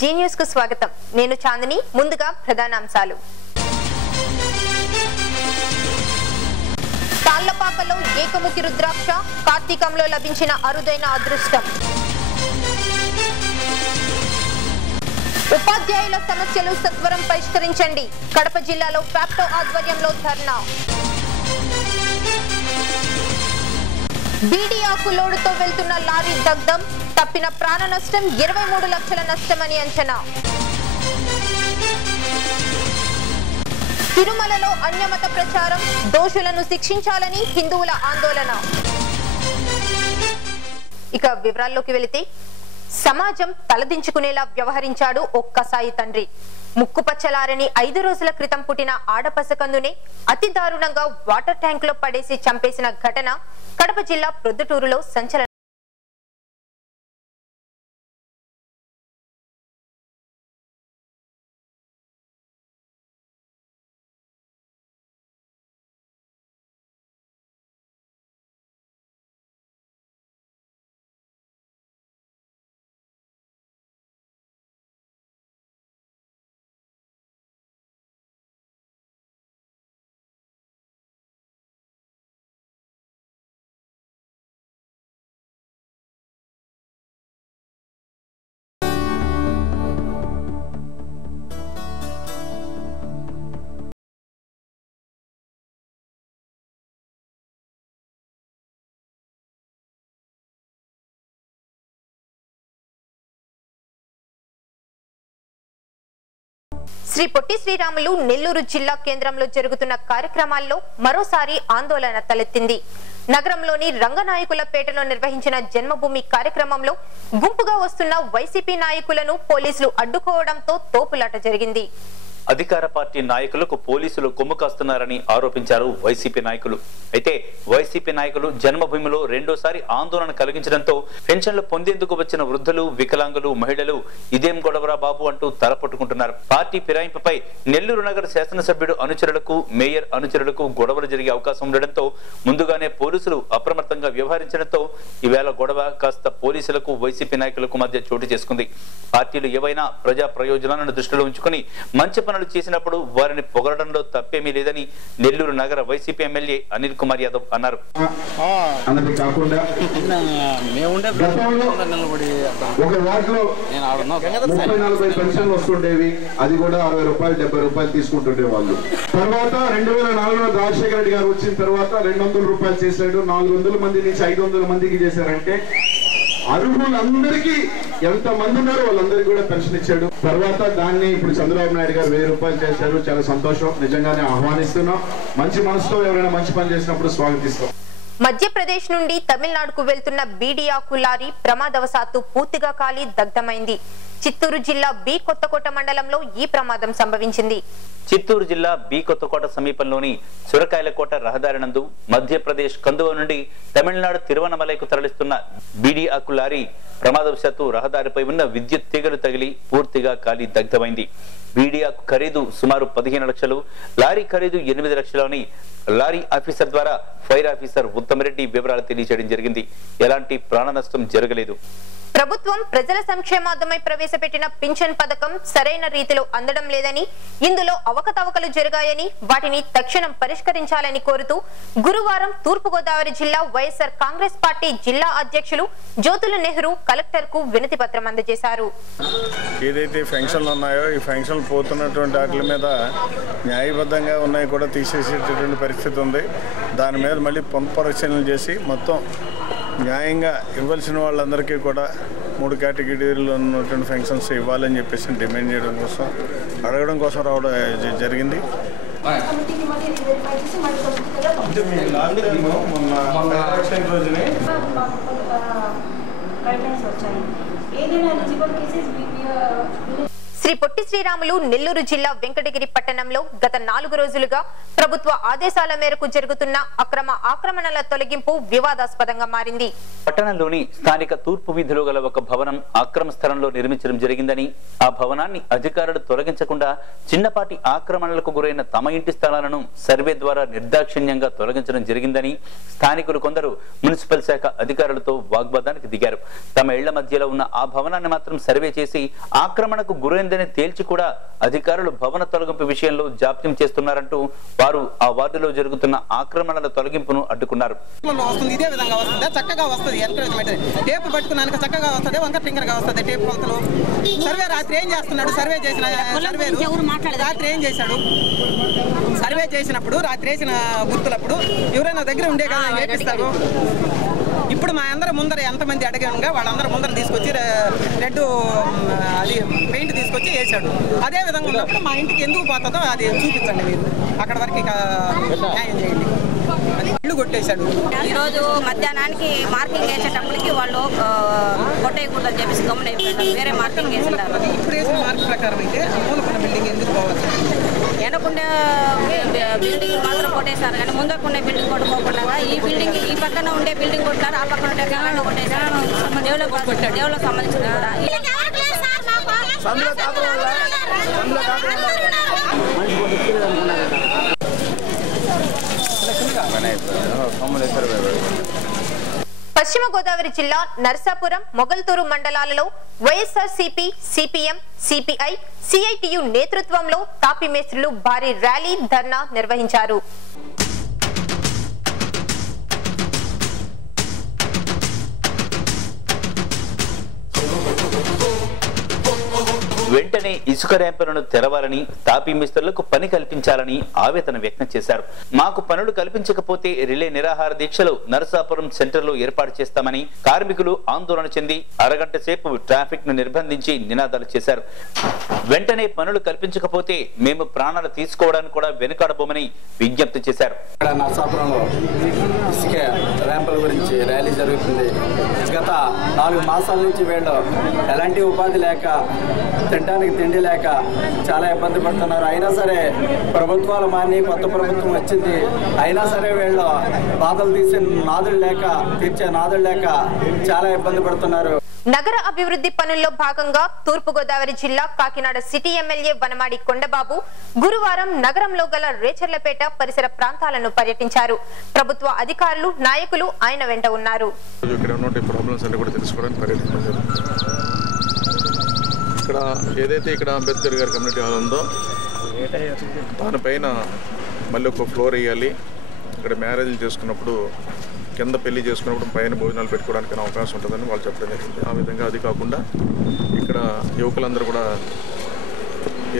G news కు స్వాగతం. నేను చాందిని. ముందుగా ప్రధానాంశాలు. తాళ్లపాకలో ఏకముఖి రుద్రాక్ష, కార్తీకంలో లభించిన అరుదైన అదృష్టం. ఉపాధ్యాయుల సమస్యలు సత్వరం పరిష్కరించండి. కడప జిల్లాలో ఫ్యాప్టో ఆధ్వర్యంలో ధర్నా. బీడీ ఆకు లోడుతో వెళ్తున్న లారీ దగ్ధం, తప్పిన ప్రాణ నష్టం 23 లక్షల నష్టమని అంచనా. తిరుమలలో అన్యమత ప్రచారం, దోషులను శిక్షించాలని హిందువుల ఆందోళన. ఇక వివరాల్లోకి వెళితే, సమాజం తలదించుకునేలా వ్యవహరించాడు ఓ కసాయి తండ్రి. ముక్కుపచ్చలారని 5 రోజుల క్రితం పుట్టిన ఆడపసకందునే అతి దారుణంగా వాటర్ ట్యాంక్ లో పడేసి చంపేసిన ఘటన కడప జిల్లా ప్రొద్దుటూరులో సంచలనం. శ్రీ పొట్టి శ్రీరాములు నెల్లూరు జిల్లా కేంద్రంలో జరుగుతున్న కార్యక్రమాల్లో మరోసారి ఆందోళన తలెత్తింది. నగరంలోని రంగనాయకులపేటలో నిర్వహించిన జన్మభూమి కార్యక్రమంలో గుంపుగా వస్తున్న వైసీపీ నాయకులను పోలీసులు అడ్డుకోవడంతో తోపులాట జరిగింది. అధికార పార్టీ నాయకులకు పోలీసులు కొమ్ము కాస్తున్నారని ఆరోపించారు వైసీపీ నాయకులు. అయితే వైసీపీ నాయకులు జన్మభూమిలో రెండోసారి ఆందోళన కలిగించడంతో పెన్షన్లు పొందేందుకు వచ్చిన వృద్ధులు, వికలాంగులు, మహిళలు ఇదేం గొడవరా బాబు అంటూ తలపట్టుకుంటున్నారు. పార్టీ ఫిరాయింపుపై నెల్లూరు నగర శాసనసభ్యుడు అనుచరులకు, మేయర్ అనుచరులకు గొడవలు జరిగే అవకాశం ఉండడంతో ముందుగానే పోలీసులు అప్రమత్తంగా వ్యవహరించడంతో ఈవేళ గొడవ కాస్త పోలీసులకు, వైసీపీ నాయకులకు మధ్య చోటు చేసుకుంది. పార్టీలు ఏవైనా ప్రజా ప్రయోజనాలను దృష్టిలో ఉంచుకుని మంచి పనులు చేసినప్పుడు వారిని పొగడడంలో తప్పేమీ లేదని నెల్లూరు నగర వైసీపీ ఎమ్మెల్యే అనిల్ కుమార్ యాదవ్ అన్నారు. ఒక వార్డులో 30-40 పెన్షన్లు వస్తుండేవి, అది కూడా 60 రూపాయలు 70 రూపాయలు తీసుకుంటుండే వాళ్ళు. తర్వాత 2004లో రాజశేఖర రెడ్డి గారు వచ్చిన తర్వాత 200 రూపాయలు చేశాడు. 400 మంది నుంచి 500 మందికి చేశారంటే అర్హులందరికీ ఎంత మంది ఉన్నారో వాళ్ళందరికీ కూడా పెన్షన్ ఇచ్చాడు. తర్వాత దాన్ని ఇప్పుడు చంద్రబాబు నాయుడు గారు 1000 రూపాయలు చేశారు. చాలా సంతోషం, నిజంగానే ఆహ్వానిస్తున్నాం. మంచి మనసుతో ఎవరైనా మంచి పని చేసినప్పుడు స్వాగతిస్తాం. మధ్యప్రదేశ్ నుండి తమిళనాడుకు వెళ్తున్న బీడీ ఆకు లారీ ప్రమాదవశాత్తు పూర్తిగా కాలి దగ్ధమైంది. చిత్తూరు జిల్లా బి కొత్తకోట మండలంలో ఈ ప్రమాదం సంభవించింది. చిత్తూరు జిల్లా బి కొత్తకోట సమీపంలోని సురకాయలకోట రహదారి నందు మధ్యప్రదేశ్ కందువ నుండి తమిళనాడు తిరువనమలైకు తరలిస్తున్న బీడీ ఆకు లారీ ప్రమాదవశాత్తు రహదారిపై ఉన్న విద్యుత్ తీగలు తగిలి పూర్తిగా కాలి దగ్ధమైంది. బీడీ ఆకు ఖరీదు సుమారు 15 లక్షలు, లారీ ఖరీదు 8 లక్షలని లారీ ఆఫీసర్ ద్వారా ఫైర్ ఆఫీసర్ ఉత్తమరెడ్డి వివరాలు తెలియజేయడం జరిగింది. ఎలాంటి ప్రాణ నష్టం జరగలేదు. ప్రభుత్వం ప్రజల సంక్షేమార్థమై ప్రవేశపెట్టిన పింఛన్ పథకం సరైన రీతిలో అందడం లేదని, ఇందులో అవకతవకలు జరిగాయని, వాటిని తక్షణం పరిష్కరించాలని కోరుతూ గురువారం తూర్పుగోదావరి జిల్లా వైఎస్ఆర్ కాంగ్రెస్ పార్టీ జిల్లా అధ్యక్షులు జ్యోతుల నెహ్రూ కలెక్టర్ కు వినతి పత్రం అందజేశారు. ఏదైతే ఫెన్షన్లు ఉన్నాయో ఈ ఫెన్షన్లు పోతున్నటువంటి వాటి మీద న్యాయబద్ధంగా ఉన్నాయి కూడా తీసేసేటటువంటి పరిస్థితి ఉంది. దాని మీద మళ్ళీ పునఃపరిశీలన చేసి మొత్తం న్యాయంగా ఇవ్వాల్సిన వాళ్ళందరికీ కూడా 3 కేటగిరీలో ఉన్నటువంటి ఫెన్షన్స్ ఇవ్వాలని చెప్పేసి డిమాండ్ చేయడం కోసం, అడగడం కోసం రావడం జరిగింది. శ్రీ పొట్టి శ్రీరాములు నెల్లూరు జిల్లా వెంకటగిరి పట్టణంలో గత 4 రోజులుగా ప్రభుత్వ ఆదేశాల మేరకు జరుగుతున్న ఆక్రమణల తొలగింపు వివాదాస్పదంగా మారింది. పట్టణంలోని స్థానిక తూర్పు వీధిలో గల ఒక భవనం ఆక్రమ స్థలంలో నిర్మించడం జరిగిందని, ఆ భవనాన్ని అధికారులు తొలగించకుండా చిన్నపాటి ఆక్రమణలకు గురైన తమ ఇంటి స్థలాలను సర్వే ద్వారా నిర్దాక్షిణ్యంగా తొలగించడం జరిగిందని స్థానికులు కొందరు మున్సిపల్ శాఖ అధికారులతో వాగ్వాదానికి దిగారు. తమ ఇళ్ల మధ్యలో ఉన్న ఆ భవనాన్ని మాత్రం సర్వే చేసి ఆక్రమణకు గురైందని తేల్చి కూడా అధికారులు భవన తొలగింపు విషయంలో జాప్యం చేస్తున్నారంటూ వారు ఆ వార్డులో జరుగుతున్న ఆక్రమణల తొలగింపును అడ్డుకున్నారు. ఇదే విధంగా వస్తుంది, చక్కగా వస్తుంది, టేపు పట్టుకున్నాక చక్కగా వస్తుంది, వంక ఫింగర్ గా వస్తుంది టేపు కొలతలు. సర్వే రాత్రి ఏం చేస్తున్నాడు, సర్వే చేసిన రాత్రి ఏం చేశాడు, సర్వే చేసినప్పుడు రాత్రి వేసిన గుర్తులప్పుడు ఎవరైనా దగ్గర ఉండే కదా వేపిస్తారు. ఇప్పుడు మా అందరి ముందర ఎంతమంది అడిగానుగా వాళ్ళందరూ ముందర తీసుకొచ్చి రెడ్ అది పెయింట్ తీసుకొచ్చి వేసాడు. అదే విధంగా ఉన్నప్పుడు మా ఇంటికి ఎందుకు పోతుందో అది చూపించండి, మీరు అక్కడ వరకు న్యాయం చేయండి. ఇల్లు కొట్టేశాడు. ఈరోజు మధ్యాహ్నానికి మార్కింగ్ వేసేటప్పటికి వాళ్ళు కొట్టేయకూడదని చెప్పేసి గమని వేరే మార్కింగ్ వేసినారు. ఇప్పుడు వేసిన మార్క్ ప్రకారం అయితే మూలకున్న బిల్డింగ్ ఎందుకు పోవాలి? వెనకుండే బిల్డింగ్ మాత్రం కొట్టేశారు, కానీ ముందరకుండే బిల్డింగ్ కొట్టుకోకుండా ఈ బిల్డింగ్ ఈ పక్కన ఉండే బిల్డింగ్ కొట్టారు, ఆ పక్కన ఉండే బిల్డింగ్ కొట్టేశారు. డెవలప్ సంబంధించింది కూడా పశ్చిమ గోదావరి జిల్లా నర్సాపురం, మొగల్తూరు మండలాలలో వైఎస్ఆర్సీపీ, సిపిఎం, సిపిఐ, సిఐటియు నేతృత్వంలో తాపీ మేస్త్రులు భారీ ర్యాలీ, ధర్నా నిర్వహించారు. వెంటనే ఇసుక ర్యాంపులను తెరవాలని, తాపీ మిస్త్రులకు పని కల్పించాలని ఆవేదన వ్యక్తం చేశారు. మాకు పనులు కల్పించకపోతే రిలే నిరాహార దీక్షలు నరసాపురం సెంటర్ లో ఏర్పాటు చేస్తామని కార్మికులు ఆందోళన చెంది అరగంట సేపు ట్రాఫిక్ ను నిర్బంధించి నినాదాలు చేశారు. వెంటనే పనులు కల్పించకపోతే మేము ప్రాణాలు తీసుకోవడానికి కూడా వెనుకాడబోమని విజ్ఞప్తి చేశారు. నరసాపురంలో ఇసుక ర్యాంపుల గురించి ర్యాలీ జరుగుతుంది. గత 4 మాసాల నుంచి వీళ్ళు ఎలాంటి ఉపాధి లేక, తినడానికి తిండి లేక చాలా ఇబ్బంది పడుతున్నారు. అయినా సరే ప్రభుత్వాలు మాని కొత్త ప్రభుత్వం వచ్చింది, అయినా సరే వీళ్ళు బాధలు తీర్చే నాదులు లేక చాలా ఇబ్బంది పడుతున్నారు. నగర అభివృద్ధి పనుల్లో భాగంగా తూర్పు గోదావరి జిల్లా కాకినాడ సిటీ ఎమ్మెల్యే వనమాడి కొండబాబు గురువారం నగరంలో గల రేచర్లపేట పరిసర ప్రాంతాలను పర్యటించారు. ప్రభుత్వ అధికారులు, నాయకులు ఆయన వెంట ఉన్నారు. ఇక్కడ ఏదైతే ఇక్కడ అంబేద్కర్ గారి కమ్యూనిటీ హాల్ ఉందో దానిపైన మళ్ళీ ఒక ఫ్లోర్ వేయాలి. ఇక్కడ మ్యారేజ్లు చేసుకున్నప్పుడు, కింద పెళ్లి చేసుకున్నప్పుడు పైన భోజనాలు పెట్టుకోవడానికి అవకాశం ఉంటుందని వాళ్ళు చెప్పడం జరిగింది. ఆ విధంగా అది కాకుండా ఇక్కడ యువకులందరూ కూడా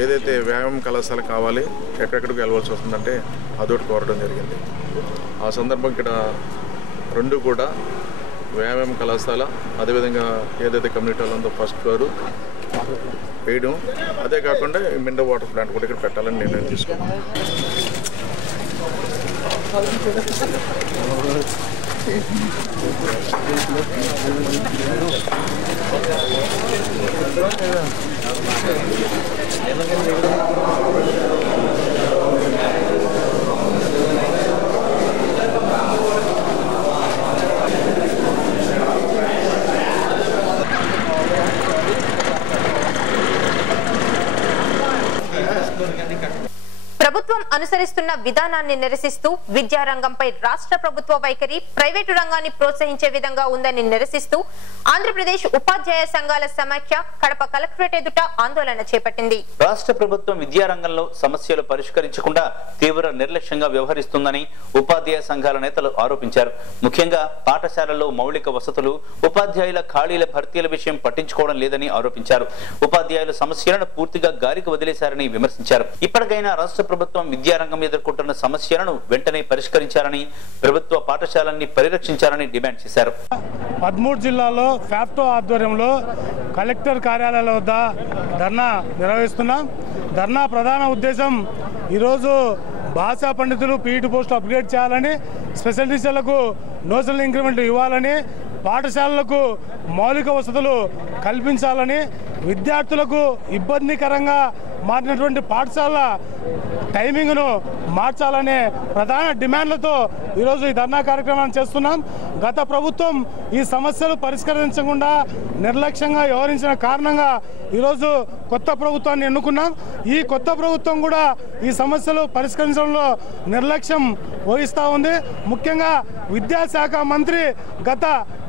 ఏదైతే వ్యాయామం కళాశాల కావాలి, ఎక్కడెక్కడికి వెళ్ళవలసి వస్తుందంటే అదొకటి కోరడం జరిగింది. ఆ సందర్భం ఇక్కడ 2 కూడా వ్యాయామం కళాశాల, అదేవిధంగా ఏదైతే కమ్యూనిటీ హాల్ ఉందో ఫస్ట్ ఫ్లోర్ వేయడం, అదే కాకుండా మినరల్ వాటర్ ప్లాంట్ కూడా ఇక్కడ పెట్టాలని నిర్ణయం తీసుకున్నాం. ప్రభుత్వం అనుసరిస్తున్న విధానాన్ని నిరసిస్తూ విద్యారంగంపై రాష్ట్ర ప్రభుత్వ వైఖరి ప్రైవేటు రంగాన్ని ప్రోత్సహించే విధంగా ఉందని నిరసిస్తూ ఆంధ్రప్రదేశ్ ఉపాధ్యాయ సంఘాల సమాఖ్య కడప కలెక్టరేట్ ఎదుట ఆందోళన చేపట్టింది. రాష్ట్ర ప్రభుత్వం విద్యారంగంలో సమస్యలు పరిష్కరించకుండా తీవ్ర నిర్లక్ష్యంగా వ్యవహరిస్తుందని ఉపాధ్యాయ సంఘాల నేతలు ఆరోపించారు. ముఖ్యంగా పాఠశాలల్లో మౌలిక వసతులు, ఉపాధ్యాయుల ఖాళీల భర్తీల విషయం పట్టించుకోవడం లేదని ఆరోపించారు. ఉపాధ్యాయుల సమస్యలను పూర్తిగా గాలికి వదిలేశారని విమర్శించారు. ఇప్పటికైనా రాష్ట్ర ప్రభుత్వం విద్యారంగం ఎదుర్కొంటున్న సమస్యలను వెంటనే పరిష్కరించాలని, ప్రభుత్వ పాఠశాలల్ని పరిరక్షించాలని డిమాండ్ చేశారు. 13 జిల్లాల్లో ఫ్యాప్టో ఆధ్వర్యంలో కలెక్టర్ కార్యాలయాల వద్ద ధర్నా నిర్వహిస్తున్నాం. ధర్నా ప్రధాన ఉద్దేశం ఈరోజు భాషా పండితులు పీఈటీ పోస్టులు అప్గ్రేడ్ చేయాలని, స్పెషల్ టీచర్లకు నోషనల్ ఇంక్రిమెంట్ ఇవ్వాలని, పాఠశాలలకు మౌలిక వసతులు కల్పించాలని, విద్యార్థులకు ఇబ్బందికరంగా మారినటువంటి పాఠశాల టైమింగ్ను మార్చాలనే ప్రధాన డిమాండ్లతో ఈరోజు ఈ ధర్నా కార్యక్రమాన్ని చేస్తున్నాం. గత ప్రభుత్వం ఈ సమస్యలు పరిష్కరించకుండా నిర్లక్ష్యంగా వ్యవహరించిన కారణంగా ఈరోజు కొత్త ప్రభుత్వాన్ని ఎన్నుకున్నాం. ఈ కొత్త ప్రభుత్వం కూడా ఈ సమస్యలు పరిష్కరించడంలో నిర్లక్ష్యం వహిస్తూ ఉంది. ముఖ్యంగా విద్యాశాఖ మంత్రి గత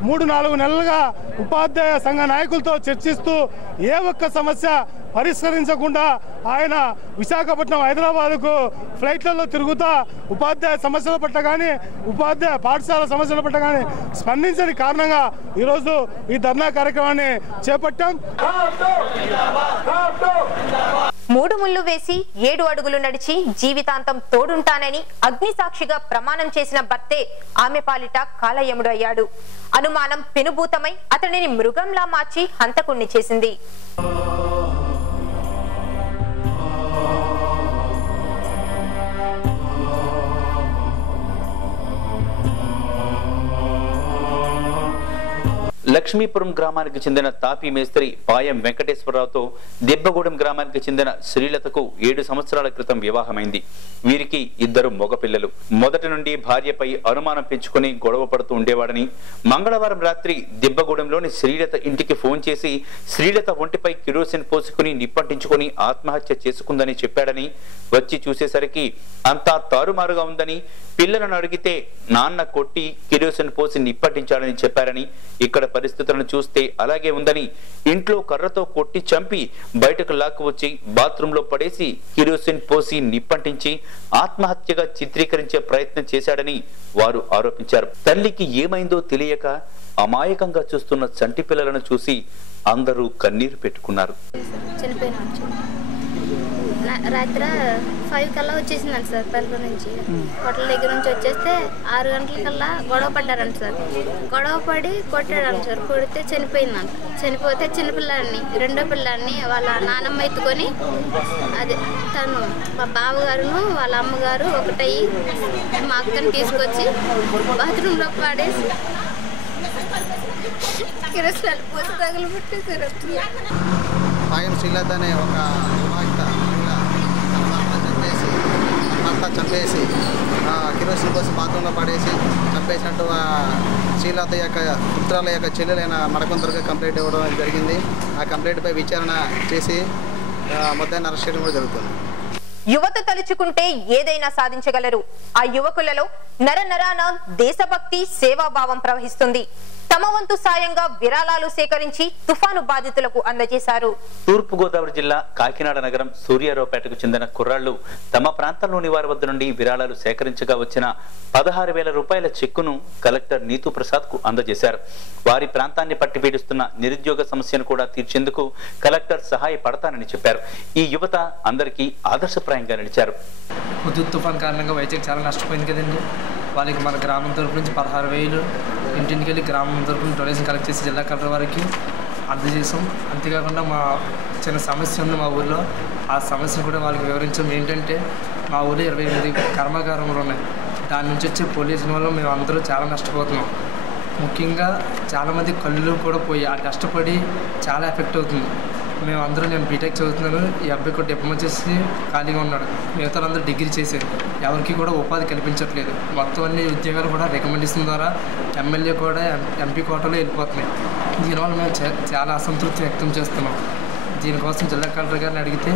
3-4 నెలలుగా ఉపాధ్యాయ సంఘ నాయకులతో చర్చిస్తూ ఏ ఒక్క సమస్య పరిష్కరించకుండా ఆయన విశాఖపట్నం, హైదరాబాద్కు ఫ్లైట్లలో తిరుగుతా ఉపాధ్యాయ సమస్యల పట్ల కానీ ఉపాధ్యాయ పాఠశాల సమస్యల పట్ల కానీ స్పందించని కారణంగా ఈరోజు ఈ ధర్నా కార్యక్రమాన్ని చేపట్టాం. 3 ముళ్ళు వేసి 7 అడుగులు నడిచి జీవితాంతం తోడుంటానని అగ్నిసాక్షిగా ప్రమాణం చేసిన భర్తే ఆమె పాలిట కాలయముడు అయ్యాడు. అనుమానం పెనుభూతమై అతడిని మృగంలా మార్చి హంతకుణ్ణి చేసింది. లక్ష్మీపురం గ్రామానికి చెందిన తాపీ మేస్త్రి పాయం వెంకటేశ్వరరావుతో దెబ్బగూడెం గ్రామానికి చెందిన శ్రీలతకు 7 సంవత్సరాల క్రితం వివాహమైంది. వీరికి 2 మగపిల్లలు. మొదటి నుండి భార్యపై అనుమానం పెంచుకుని గొడవ పడుతూ ఉండేవాడని, మంగళవారం రాత్రి దెబ్బగూడెంలోని శ్రీలత ఇంటికి ఫోన్ చేసి శ్రీలత ఒంటిపై కిరోసిన్ పోసుకుని నిప్పంటించుకుని ఆత్మహత్య చేసుకుందని చెప్పాడని, వచ్చి చూసేసరికి అంతా తారుమారుగా ఉందని, పిల్లలను అడిగితే నాన్న కొట్టి కిరోసిన్ పోసి నిప్పంటించాడని చెప్పారని, ఇక్కడ పరిస్థితులను చూస్తే అలాగే ఉందని, ఇంట్లో కర్రతో కొట్టి చంపి బయటకు లాక్కు వచ్చి బాత్రూంలో పడేసి కిరోసిన్ పోసి నిప్పంటించి ఆత్మహత్యగా చిత్రీకరించే ప్రయత్నం చేశాడని వారు ఆరోపించారు. తల్లికి ఏమైందో తెలియక అమాయకంగా చూస్తున్న చంటి పిల్లలను చూసి అందరూ కన్నీరు పెట్టుకున్నారు. రాత్రి 5 కల్లా వచ్చేసిందంట సార్. పల్లె నుంచి హోటల్ దగ్గర నుంచి వచ్చేస్తే 6 గంటలకల్లా గొడవ పడ్డారంట సార్. గొడవ పడి కొట్టాడంట సార్. కొడితే చనిపోయిందంట. చనిపోతే చిన్నపిల్లాడిని, రెండో పిల్లాడిని వాళ్ళ నానమ్మ ఎత్తుకొని, అదే తను మా బావగారును వాళ్ళ అమ్మగారు ఒకటయ్యి మా అక్కని తీసుకొచ్చి బాత్రూంలో పాడేసి కిరసనాలు పోసి తగలబెట్టేసారు. పాయం శ్రీలత అనే ఒక వివాహిత చంపేసి కిరోసిన్ పోసి బాత్రూంలో పడేసి చంపేసినట్టు శ్రీలత యొక్క పుత్రాల యొక్క చెల్లెలైన మడకొందరుగా కంప్లైంట్ ఇవ్వడం జరిగింది. ఆ కంప్లైంట్పై విచారణ చేసి మొత్తాన్ని అరెస్ట్ చేయడం కూడా జరుగుతుంది. యువత తలుచుకుంటే ఏదైనా సాధించగలరు. ఆ యువకులలో నరనరాన దేశభక్తి, సేవాభావం ప్రవహిస్తుంది. తమ వంతు సాయంగా విరాళాలు సేకరించి తుఫాను బాధితులకు అందజేశారు. తూర్పుగోదావరి జిల్లా కాకినాడ నగరం సూర్యారావుపేటకు చెందిన కుర్రాళ్లు తమ ప్రాంతంలోని వారి వద్ద నుండి విరాళాలు సేకరించగా వచ్చిన 16,000 రూపాయల చెక్కును కలెక్టర్ నీతూ ప్రసాద్ కు అందజేశారు. వారి ప్రాంతాన్ని పట్టి పీడిస్తున్న నిరుద్యోగ సమస్యను కూడా తీర్చేందుకు కలెక్టర్ సహాయపడతానని చెప్పారు. ఈ యువత అందరికీ ఆదర్శప్రాయంగా నిలిచారు. హుదూద్ తుఫాన్ కారణంగా వైజాగ్ చాలా నష్టపోయింది కదండి. వాళ్ళకి మన గ్రామం తరపు నుంచి 16,000 ఇంటింటికి వెళ్ళి గ్రామం తరపు నుంచి డొనేషన్ కలెక్ట్ చేసి జిల్లా కలెక్టర్ వారికి అందజేసాం. అంతేకాకుండా మా చిన్న సమస్య ఉంది మా ఊర్లో. ఆ సమస్యను కూడా వాళ్ళకి వివరించాం. ఏంటంటే మా ఊళ్ళో 28 కర్మాగారములు ఉన్నాయి. దాని నుంచి వచ్చే పొల్యూషన్ వల్ల మేము అందరూ చాలా నష్టపోతున్నాం. ముఖ్యంగా చాలామంది కళ్ళు కూడా పోయి ఆ కష్టపడి చాలా ఎఫెక్ట్ అవుతుంది. నేను బీటెక్ చదువుతున్నాను. ఈ అబ్బాయి కూడా డిప్లొమా చేసి ఖాళీగా ఉన్నాడు. మిగతా అందరూ డిగ్రీ చేశారు. ఎవరికి కూడా ఉపాధి కల్పించట్లేదు. మొత్తం అన్ని ఉద్యోగాలు కూడా రికమెండేషన్ ద్వారా ఎమ్మెల్యే కూడా ఎంపీ కోటాలో వెళ్ళిపోతున్నాయి. దీనివల్ల మేము చాలా అసంతృప్తి వ్యక్తం చేస్తున్నాం. దీనికోసం జిల్లా కలెక్టర్ గారిని అడిగితే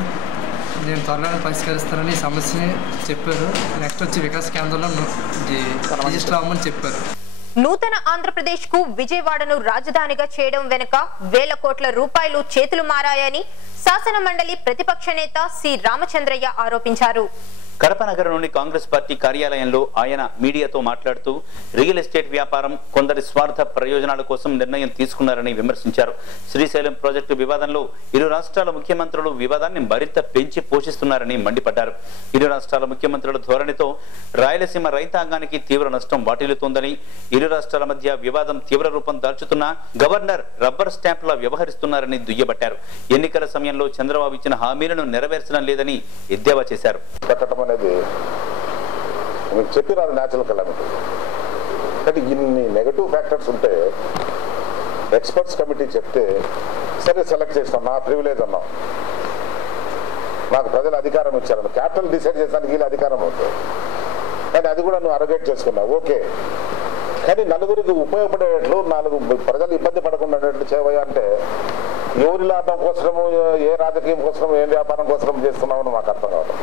నేను త్వరలో పరిష్కరిస్తానని సమస్యని చెప్పారు. నెక్స్ట్ వచ్చి వికాస్ కేంద్రంలో రిజిస్టర్ అవ్వమని చెప్పారు. నూతన ఆంధ్రప్రదేశ్ కు విజయవాడను రాజధానిగా చేయడం వెనుక వేల కోట్ల రూపాయలు చేతులు మారాయని శాసన మండలి ప్రతిపక్ష నేత సి రామచంద్రయ్య ఆరోపించారు. కడప నగరంలోని కాంగ్రెస్ పార్టీ కార్యాలయంలో ఆయన మీడియాతో మాట్లాడుతూ రియల్ ఎస్టేట్ వ్యాపారం కొందరి స్వార్థ ప్రయోజనాల కోసం నిర్ణయం తీసుకున్నారని విమర్శించారు. శ్రీశైలం ప్రాజెక్టు వివాదంలో ఇరు రాష్ట్రాల ముఖ్యమంత్రులు వివాదాన్ని మరింత పెంచి పోషిస్తున్నారని మండిపడ్డారు. ఇరు రాష్ట్రాల ముఖ్యమంత్రుల ధోరణితో రాయలసీమ రైతాంగానికి తీవ్ర నష్టం వాటిల్లుతోందని, ఇరు రాష్ట్రాల మధ్య వివాదం తీవ్ర రూపం దాల్చుతున్నా గవర్నర్ రబ్బర్ స్టాంప్లా వ్యవహరిస్తున్నారని దుయ్యబట్టారు. ఎన్నికల సమయంలో చంద్రబాబు ఇచ్చిన హామీలను నెరవేర్చడం లేదని ఎద్దేవా చేశారు. అనేది మీకు చెప్పిన న్యాచురల్ కెలామిటీ. అంటే ఇన్ని నెగటివ్ ఫ్యాక్టర్స్ ఉంటే ఎక్స్పర్ట్స్ కమిటీ చెప్తే సరే సెలెక్ట్ చేస్తాం, నా ప్రివిలేజ్ అన్నాం, నాకు ప్రజలు అధికారం ఇచ్చారు, క్యాపిటల్ డిసైడ్ చేసానికి వీళ్ళు అధికారం అవుతుంది, కానీ అది కూడా నువ్వు అరగేట్ చేసుకున్నావు ఓకే, కానీ నలుగురికి ఉపయోగపడేట్లు 4 ప్రజలు ఇబ్బంది పడకుండా చేయవయ్యా అంటే ఎవరి లాభం కోసము, ఏ రాజకీయం కోసం, ఏ వ్యాపారం కోసం చేస్తున్నామని మాకు అర్థం కాదు.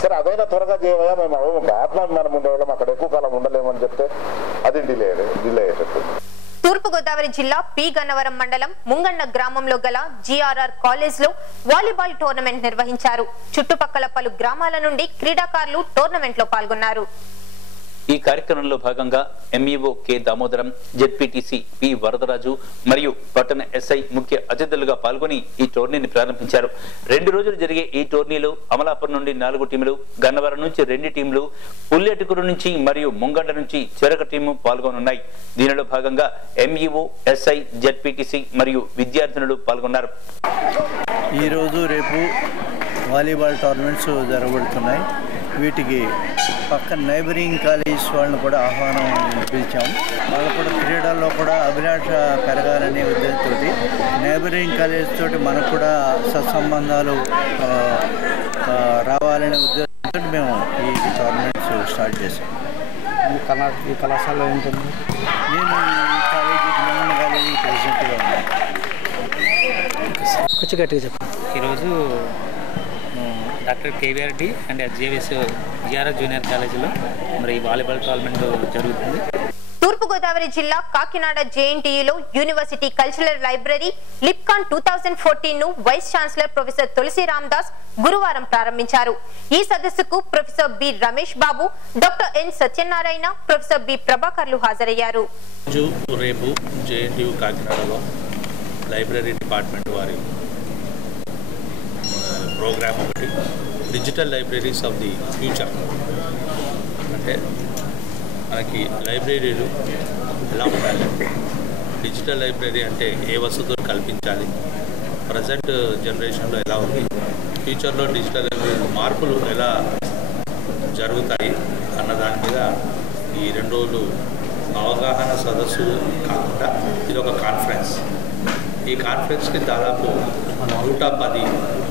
సరే అదైనా త్వరగా చేయవయ్యా, మేము ఆత్మాభిమానం ఉండేవాళ్ళం, అక్కడ ఎక్కువ కాలం ఉండలేమని చెప్తే అది డిలే అయ్యేటట్టు. తూర్పుగోదావరి జిల్లా పి గన్నవరం మండలం ముంగండ గ్రామంలో గల జిఆర్ఆర్ కాలేజ్ లో వాలీబాల్ టోర్నమెంట్ నిర్వహించారు. చుట్టుపక్కల పలు గ్రామాల నుండి క్రీడాకారులు టోర్నమెంట్ లో పాల్గొన్నారు. ఈ కార్యక్రమంలో భాగంగా MEO K Damodaram, ZPTC P Varadaraju మరియు పట్టణ ఎస్ఐ ముఖ్య అతిథులుగా పాల్గొని ఈ టోర్నీని ప్రారంభించారు. 2 రోజులు జరిగే ఈ టోర్నీలో అమలాపురం నుండి 4 టీములు, గన్నవరం నుంచి 2 టీములు, పుల్లెటుకురు నుంచి మరియు ముంగండ నుంచి చెరక టీము పాల్గొనున్నాయి. దీనిలో భాగంగా ఎంఈఓ, ఎస్ఐ, జెడ్పీటీసీ మరియు విద్యార్థినులు పాల్గొన్నారు. ఈరోజు రేపు వాలీబాల్ టోర్నమెంట్స్ జరగబడుతున్నాయి. వీటికి పక్కన నైబరింగ్ కాలేజ్ వాళ్ళని కూడా ఆహ్వానం పిలిచాం. వాళ్ళు కూడా క్రీడల్లో కూడా అభిలాష పెరగాలనే ఉద్దేశంతో నైబరింగ్ కాలేజ్ తోటి మనకు కూడా సత్సంబంధాలు రావాలనే ఉద్దేశంతో మేము ఈ టోర్నమెంట్స్ స్టార్ట్ చేసాం. ఈ కళాశాలలో ఉంటుంది. నేను ఈ కాలేజీకి ముందు కాలేజీ ప్రెసిడెంట్గా ఉన్నాను. కొంచెం గట్టిగా చెప్పండి. ఈరోజు డాక్టర్ కేవీఆర్డి అండ్ ఎస్జేవిఎస్ జిఆర్ఆర్ జూనియర్ కాలేజీలో మరి వాలీబాల్ టోర్నమెంట్ జరుగుతుంది. తూర్పుగోదావరి జిల్లా కాకినాడ జేఎన్టీయూలో యూనివర్సిటీ కల్చరల్ లైబ్రరీ లిప్కాన్ 2014 ను vice chancellor professor Tulasi Ramadas గురువారం ప్రారంభించారు. ఈ సదస్సుకు professor B Ramesh Babu, doctor N Satyanarayana, professor B ప్రభాకర్లు హాజరయ్యారు. రేపు జేఎన్టీయూ కాకినాడలో లైబ్రరీ డిపార్ట్మెంట్ వారి ప్రోగ్రామ్ ఒకటి, digital libraries of the future. అంటే మనకి లైబ్రరీలు ఎలా ఉండాలి, డిజిటల్ లైబ్రరీ అంటే ఏ వసతులు కల్పించాలి, ప్రజెంట్ జనరేషన్లో ఎలా ఉంది, ఫ్యూచర్లో డిజిటల్ లైబ్రరీ మార్పులు ఎలా జరుగుతాయి అన్న దాని మీద ఈ 2 రోజులు అవగాహన సదస్సు కాకుండా ఇది ఒక కాన్ఫరెన్స్. ఈ కాన్ఫరెన్స్కి దాదాపు 110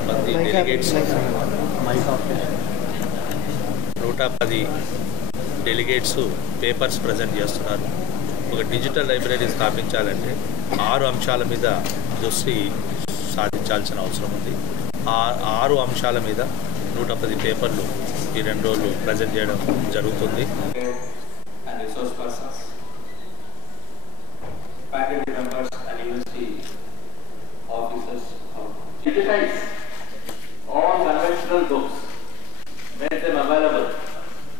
మంది డెలిగేట్స్, 110 డెలిగేట్స్ పేపర్స్ ప్రజెంట్ చేస్తున్నారు. ఒక డిజిటల్ లైబ్రరీ స్థాపించాలంటే 6 అంశాల మీద దృష్టి సాధించాల్సిన అవసరం ఉంది. ఆ 6 అంశాల మీద 110 పేపర్లు ఈ 2 రోజులు ప్రజెంట్ చేయడం జరుగుతుంది. Officers digitize all conventional books, make them available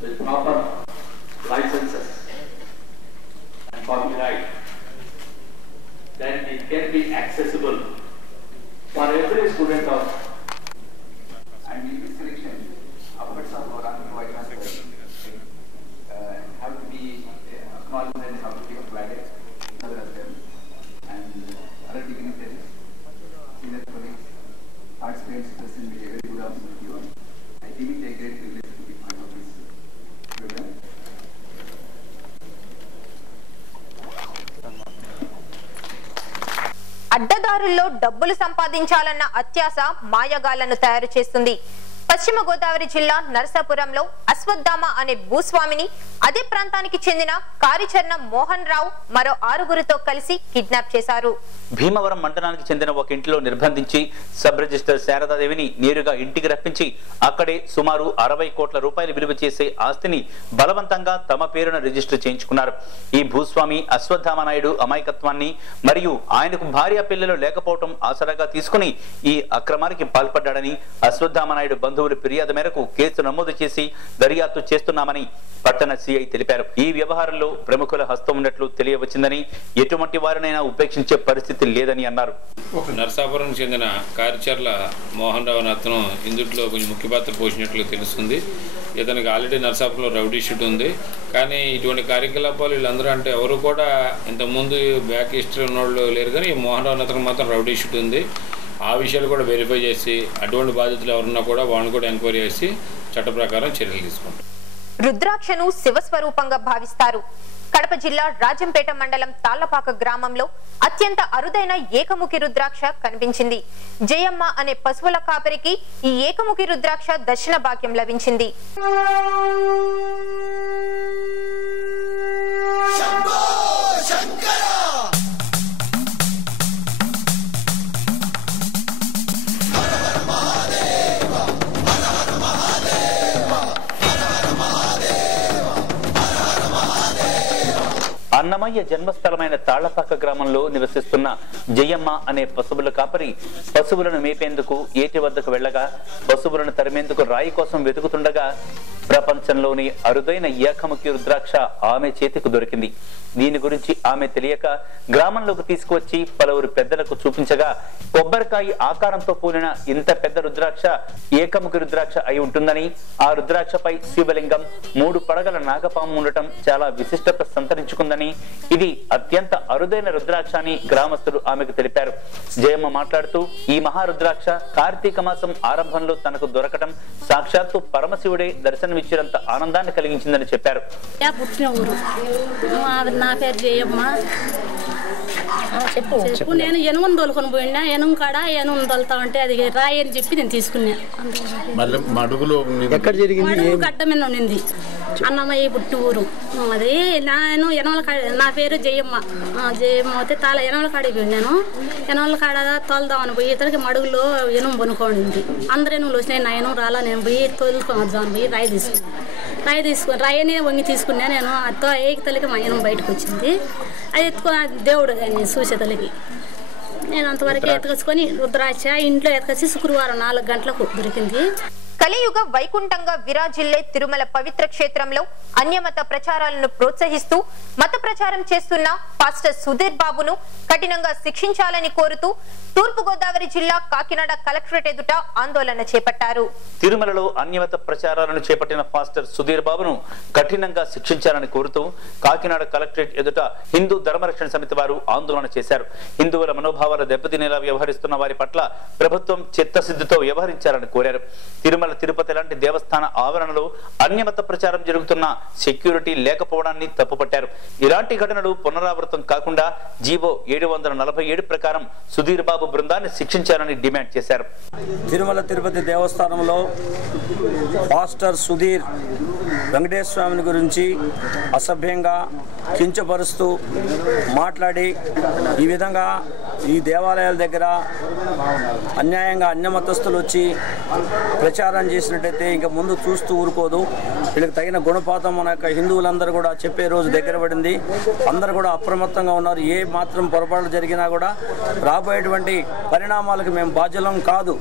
with proper licenses and copyright. Then it can be accessible for every student of and the selection upwards of around 500 have to be acknowledged, have to be applied as well, and other dignitaries. Arts friends present with a very good afternoon to you all. I think it a great privilege to be part of this program. అడ్డదారుల్లో డబ్బులు సంపాదించాలన్న అత్యాశ మాయగాళ్లను తయారు చేస్తుంది. పశ్చిమ గోదావరి జిల్లా నరసాపురంలో అశ్వత్థామ అనే భూస్వామిని అదే ప్రాంతానికి చెందిన కారిచర్ణ మోహన్ రావు మరో 6గురితో కలిసి కిడ్నాప్ చేశారు. భీమవరం మండలానికి చెందిన ఒక ఇంటిలో నిర్బంధించి సబ్ రిజిస్టర్ శారదాదేవిని నేరుగా ఇంటికి రప్పించి అక్కడే సుమారు 60 కోట్ల రూపాయలు విలువ చేసే ఆస్తిని బలవంతంగా తమ పేరున రిజిస్టర్ చేయించుకున్నారు. ఈ భూస్వామి అశ్వత్థామ నాయుడు అమాయకత్వాన్ని మరియు ఆయనకు భార్య పిల్లలు లేకపోవడం ఆసరాగా తీసుకుని ఈ అక్రమానికి పాల్పడ్డాడని అశ్వత్థామ నాయుడు బంధువులు ఫిర్యాదు మేరకు కేసు నమోదు చేసి దర్యాప్తు చేస్తున్నామని పట్టణ సిఐ తెలిపారు. ఈ వ్యవహారంలో ప్రముఖుల హస్తం ఉన్నట్లు తెలియవచ్చిందని, ఎటువంటి వారినైనా ఉపేక్షించే పరిస్థితి లేదని అన్నారు. నరసాపురం చెందిన కారిచర్ల మోహన్ రావు అతను ఇందుట్లో కొంచెం ముఖ్య పాత్ర పోషించినట్లు తెలుస్తుంది. ఇతనికి ఆల్రెడీ నరసాపురంలో రౌడీ షీట్ ఉంది. కానీ ఇటువంటి కార్యకలాపాలు వీళ్ళందరూ అంటే ఎవరు కూడా ఇంతకుముందు బ్యాక్ హిస్టరీ ఉన్నవాళ్ళు లేరు, కానీ మోహన్ రావు అతనికి మాత్రం రౌడీ షీట్ ఉంది. ఆ విషయాలు కూడా వెరిఫై చేసి అటువంటి బాధితులు ఎవరున్నా కూడా వాళ్ళని కూడా ఎంక్వైరీ చేసి చట్ట ప్రకారం చర్యలు తీసుకుంటారు. రుద్రాక్షను శివస్వరూపంగా భావిస్తారు. కడప జిల్లా రాజంపేట మండలం తాళ్లపాక గ్రామంలో అత్యంత అరుదైన ఏకముఖి రుద్రాక్ష కనిపించింది. జయమ్మ అనే పశువుల కాపరికి ఈ ఏకముఖి రుద్రాక్ష దర్శన భాగ్యం లభించింది. అన్నమయ్య జన్మస్థలమైన తాళ్లపాక గ్రామంలో నివసిస్తున్న జయమ్మ అనే పశువుల కాపరి పశువులను మేపేందుకు ఏటి వద్దకు వెళ్లగా పశువులను తరిమేందుకు రాయి కోసం వెతుకుతుండగా ప్రపంచంలోని అరుదైన ఏకముఖి రుద్రాక్ష ఆమె చేతికి దొరికింది. దీని గురించి ఆమె తెలియక గ్రామంలోకి తీసుకువచ్చి పలువురు పెద్దలకు చూపించగా కొబ్బరికాయ ఆకారంతో కూలిన ఇంత పెద్ద రుద్రాక్ష ఏకముఖి రుద్రాక్ష అయి ఉంటుందని, ఆ రుద్రాక్షపై శివలింగం 3 పడగల నాగపాము ఉండటం చాలా విశిష్టత సంతరించుకుందని, ఇది అత్యంత అరుదైన రుద్రాక్ష అని గ్రామస్తులు ఆమెకు తెలిపారు. జయమ్మ మాట్లాడుతూ ఈ మహారుద్రాక్ష కార్తీక మాసం ఆరంభంలో తనకు దొరకటం సాక్షాత్తు పరమశివుడే దర్శనమిచ్చినంత ఆనందాన్ని కలిగించిందని చెప్పారు. నా పేరు జయమ్మ. చెప్పు. నేను ఎనుమును తోలుకొని పోయినా, ఎనుము కాడ ఎనుము తోలుతా ఉంటే అది రాయి అని చెప్పి నేను తీసుకున్నా. గడ్డ మీద ఉండింది. అన్నమయ్య పుట్టి ఊరు అది. నేను ఎనవల కాడ, నా పేరు జయమ్మ. జయమ్మ అయితే ఎనవల కాడికి పోయినాను. ఎనవల కాడ తోలుదామని పోయి ఇతరికి మడుగులో ఎనుము కొనుక్కోండి. అందరూ ఎనుములు వచ్చినాయి, నా ఎనుము రాలా. నేను పోయి తోలుకొని వద్దామని పోయి రాయి తీసుకుని రాయనే వంగి తీసుకున్నా. నేను అత్తో ఏకతలకి మా ఎనుము బయటకు వచ్చింది. అది దేవుడు కానీ సూచతలకి నేను అంతవరకు ఎత్తుకొచ్చుకొని రుద్రాక్ష ఇంట్లో ఎత్తుకొచ్చి శుక్రవారం 4 గంటలకు దొరికింది. కలియుగ వైకుంఠంగా విరాజిల్లే తిరుమల పవిత్ర క్షేత్రంలో అన్యమత ప్రచారాలను ప్రోత్సహిస్తూ మత ప్రచారం చేస్తున్న పాస్టర్ సుధీర్ బాబును కఠినంగా శిక్షించాలని కోరుతూ తూర్పుగోదావరి జిల్లా కాకినాడ కలెక్టరేట్ ఎదుట ఆందోళన చేపట్టారు. తిరుమలలో అన్యమత ప్రచారాలను చేపట్టిన పాస్టర్ సుధీర్ బాబును కఠినంగా శిక్షించాలని కోరుతూ కాకినాడ కలెక్టరేట్ ఎదుట హిందూ ధర్మరక్షణ సమితి వారు ఆందోళన చేశారు. హిందువుల మనోభావాలు దెబ్బతినేలా వ్యవహరిస్తున్న వారి పట్ల ప్రభుత్వం చిత్తశుద్ధితో వ్యవహరించాలని కోరారు. తిరుమల తిరుపతి లాంటి దేవస్థాన ఆవరణలో అన్యమత ప్రచారం జరుగుతున్న సెక్యూరిటీ లేకపోవడాన్ని తప్పుపట్టారు. ఇలాంటి ఘటనలు పునరావృతం కాకుండా జీవో 747 ప్రకారం సుధీర్ బాబు బృందాన్ని శిక్షించాలని డిమాండ్ చేశారు. తిరుమల తిరుపతి దేవస్థానంలో పాస్టర్ సుధీర్ వెంకటేశ్వర స్వామిని గురించి అసభ్యంగా కించపరుస్తూ మాట్లాడి ఈ విధంగా ఈ దేవాలయాల దగ్గర అన్యాయంగా అన్యమతస్తులు వచ్చి ప్రచారం చేసినట్టయితే ఇంకా ముందు చూస్తూ ఊరుకోదు. వీళ్ళకి తగిన గుణపాతం మన యొక్క హిందువులందరూ కూడా చెప్పే రోజు దగ్గర పడింది. అందరూ కూడా అప్రమత్తంగా ఉన్నారు. ఏ మాత్రం పొరపాటు జరిగినా కూడా రాబోయేటువంటి పరిణామాలకు మేము బాధ్యులం కాదు.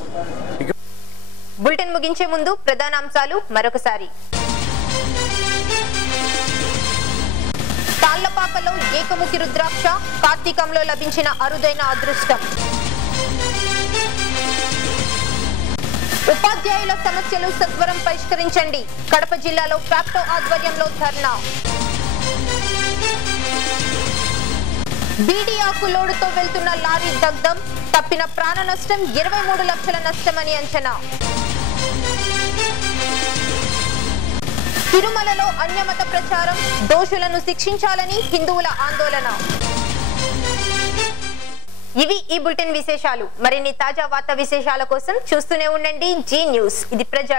బులెటిన్ ముగించే ముందు ప్రధాన అంశాలు మరొకసారి. తాళ్లపాకలో ఏకముఖి రుద్రాక్ష కార్తీకంలో లభించిన అరుదైన అదృష్టం. ఉపాధ్యాయుల సమస్యలు సత్వరం పరిష్కరించండి. కడప జిల్లాలో ఫ్యాప్టో ఆధ్వర్యంలో ధర్నా. బీడీ ఆకు లోడుతో వెళ్తున్న లారీ దగ్ధం. తప్పిన ప్రాణ నష్టం 23 లక్షల నష్టమని అంచనా. తిరుమలలో అన్యమత ప్రచారం, దోషులను శిక్షించాలని హిందువుల ఆందోళన. ఇవి ఈ బులెటిన్ విశేషాలు. మరిన్ని తాజా వార్తా విశేషాల కోసం చూస్తూనే ఉండండి జీ న్యూస్. ఇది ప్రజా